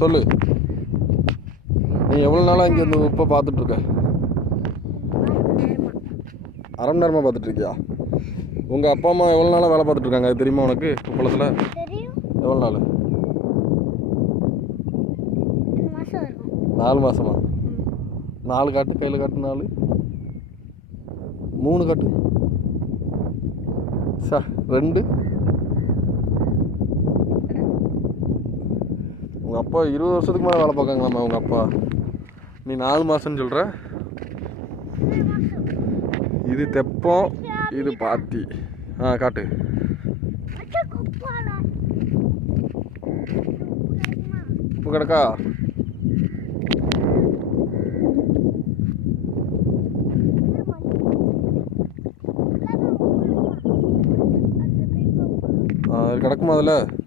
சொல்லு, நீ எவ்வளோ நாளாக இங்கே இந்த இப்போ பார்த்துட்ருக்க? அரை மணி நேரமாக பார்த்துட்ருக்கியா? உங்கள் அப்பா அம்மா எவ்வளோ நாளாக வேலை பார்த்துட்ருக்காங்க அது தெரியுமா உனக்கு? குப்பளத்தில் எவ்வளோ நாள்? 4 மாதமா? 4 காட்டு, கையில் காட்டு 4, 3 காட்டு, 2. உங்கள் அப்பா 20 வருஷத்துக்கு மேலே வேலை பார்க்காங்களாம்மா உங்கள் அப்பா. நீ 4 மாதம்னு சொல்கிற. இது தெப்பம், இது பாத்தி. காட்டு. உப்பு கிடக்கா? கிடக்குமா அதில்?